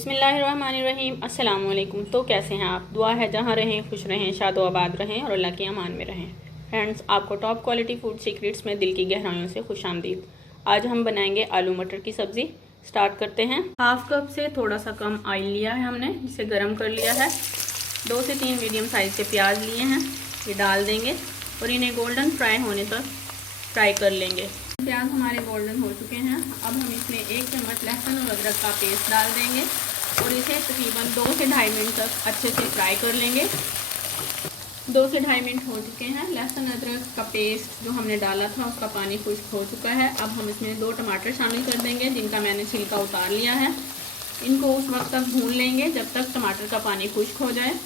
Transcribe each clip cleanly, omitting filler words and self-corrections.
बिस्मिल्लाहिर्रहमानिर्रहीम। अस्सलाम वालेकुम। तो कैसे हैं आप? दुआ है जहाँ रहें खुश रहें, शादो आबाद रहें और अल्लाह की अमान में रहें। फ्रेंड्स, आपको टॉप क्वालिटी फूड सीक्रेट्स में दिल की गहराइयों से खुशामदीद। आज हम बनाएंगे आलू मटर की सब्ज़ी। स्टार्ट करते हैं। हाफ कप से थोड़ा सा कम ऑयल लिया है हमने, जिसे गर्म कर लिया है। 2 से 3 मीडियम साइज़ के प्याज लिए हैं, ये डाल देंगे और इन्हें गोल्डन फ्राई होने तक फ्राई कर लेंगे। प्याज हमारे गोल्डन हो चुके हैं। अब हम इसमें 1 चम्मच लहसुन और अदरक का पेस्ट डाल देंगे और इसे तकरीबन 2 से ढाई मिनट तक अच्छे से फ्राई कर लेंगे। 2 से ढाई मिनट हो चुके हैं। लहसुन अदरक का पेस्ट जो हमने डाला था उसका पानी खुश्क हो चुका है। अब हम इसमें 2 टमाटर शामिल कर देंगे, जिनका मैंने छिलका उतार लिया है। इनको उस वक्त तक भून लेंगे जब तक टमाटर का पानी खुश्क हो जाए।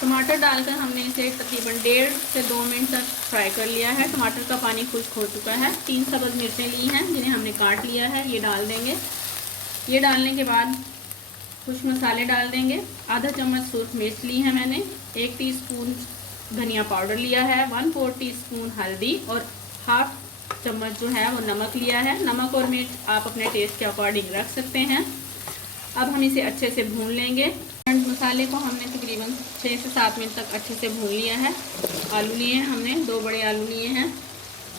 टमाटर डालकर हमने इसे तकरीबन 1.5 से 2 मिनट तक फ्राई कर लिया है। टमाटर का पानी खुश्क हो चुका है। 3 सब्ज़ मिर्चें ली हैं, जिन्हें हमने काट लिया है, ये डाल देंगे। ये डालने के बाद कुछ मसाले डाल देंगे। आधा चम्मच सुर्ख मिर्च ली है मैंने, 1 टीस्पून धनिया पाउडर लिया है, 1/4 टीस्पून हल्दी और हाफ चम्मच जो है वो नमक लिया है। नमक और मिर्च आप अपने टेस्ट के अकॉर्डिंग रख सकते हैं। अब हम इसे अच्छे से भून लेंगे। मसाले को हमने तकरीबन 6 से 7 मिनट तक अच्छे से भून लिया है। आलू लिए हैं हमने, 2 बड़े आलू लिए हैं।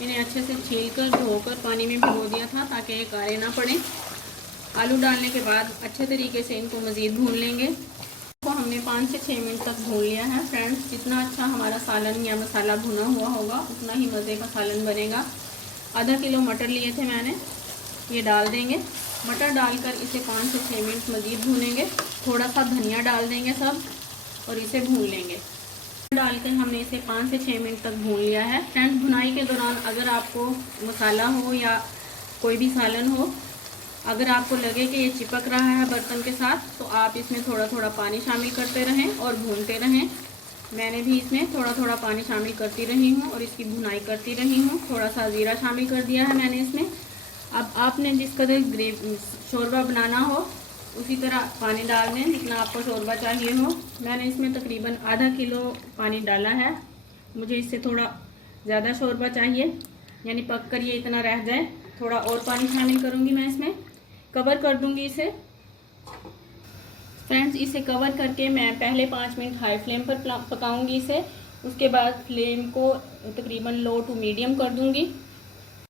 इन्हें अच्छे से छीलकर धोकर पानी में भिगो दिया था ताकि ये काले ना पड़े। आलू डालने के बाद अच्छे तरीके से इनको मज़ीद भून लेंगे। तो हमने 5 से 6 मिनट तक भून लिया है। फ्रेंड्स, जितना अच्छा हमारा सालन या मसाला भुना हुआ होगा उतना ही मज़े का सालन बनेगा। आधा किलो मटर लिए थे मैंने, ये डाल देंगे। मटर डालकर इसे 5 से 6 मिनट मज़ीद भूनेंगे। थोड़ा सा धनिया डाल देंगे सब और इसे भून लेंगे। डालकर हमने इसे 5 से 6 मिनट तक भून लिया है। फ्रेंड्स, भुनाई के दौरान अगर आपको मसाला हो या कोई भी सालन हो, अगर आपको लगे कि ये चिपक रहा है बर्तन के साथ, तो आप इसमें थोड़ा थोड़ा पानी शामिल करते रहें और भूनते रहें। मैंने भी इसमें थोड़ा थोड़ा पानी शामिल करती रही हूँ और इसकी भुनाई करती रही हूँ। थोड़ा सा ज़ीरा शामिल कर दिया है मैंने इसमें। अब आपने जिस कदर शोरबा बनाना हो उसी तरह पानी डाल दें, जितना आपको शोरबा चाहिए हो। मैंने इसमें तकरीबन आधा किलो पानी डाला है। मुझे इससे थोड़ा ज़्यादा शोरबा चाहिए, यानी पक कर ये इतना रह जाए। थोड़ा और पानी शामिल करूँगी मैं इसमें। कवर कर दूँगी इसे। फ्रेंड्स, इसे कवर करके मैं पहले 5 मिनट हाई फ्लेम पर पकाऊँगी इसे। उसके बाद फ्लेम को तकरीबन लो टू मीडियम कर दूँगी।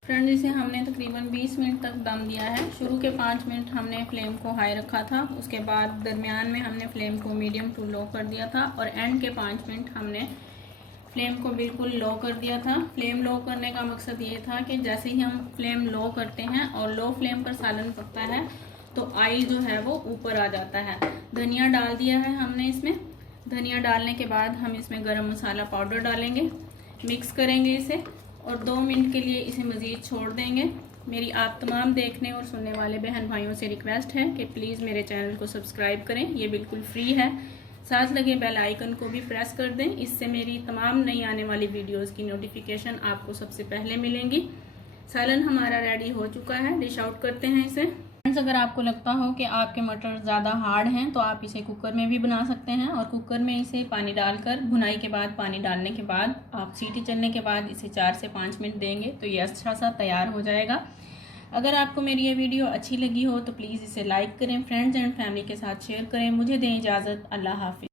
फ्रेंड्स, इसे हमने तकरीबन 20 मिनट तक दम दिया है। शुरू के 5 मिनट हमने फ्लेम को हाई रखा था, उसके बाद दरमियान में हमने फ्लेम को मीडियम टू लो कर दिया था और एंड के 5 मिनट हमने फ्लेम को बिल्कुल लो कर दिया था। फ्लेम लो करने का मकसद ये था कि जैसे ही हम फ्लेम लो करते हैं और लो फ्लेम पर सालन पकता है तो ऑयल जो है वो ऊपर आ जाता है। धनिया डाल दिया है हमने इसमें। धनिया डालने के बाद हम इसमें गरम मसाला पाउडर डालेंगे, मिक्स करेंगे इसे और 2 मिनट के लिए इसे मज़ीद छोड़ देंगे। मेरी आप तमाम देखने और सुनने वाले बहन भाइयों से रिक्वेस्ट है कि प्लीज़ मेरे चैनल को सब्सक्राइब करें, ये बिल्कुल फ्री है। साथ लगे बेल आइकन को भी प्रेस कर दें, इससे मेरी तमाम नई आने वाली वीडियोस की नोटिफिकेशन आपको सबसे पहले मिलेंगी। सालन हमारा रेडी हो चुका है। डिश आउट करते हैं इसे। फ्रेंड्स, अगर आपको लगता हो कि आपके मटर ज़्यादा हार्ड हैं तो आप इसे कुकर में भी बना सकते हैं और कुकर में इसे पानी डालकर भुनाई के बाद पानी डालने के बाद आप सीटी चलने के बाद इसे 4 से 5 मिनट देंगे तो ये अच्छा सा तैयार हो जाएगा। अगर आपको मेरी ये वीडियो अच्छी लगी हो तो प्लीज़ इसे लाइक करें, फ्रेंड्स एंड फैमिली के साथ शेयर करें। मुझे दें इजाज़त। अल्लाह हाफिज़।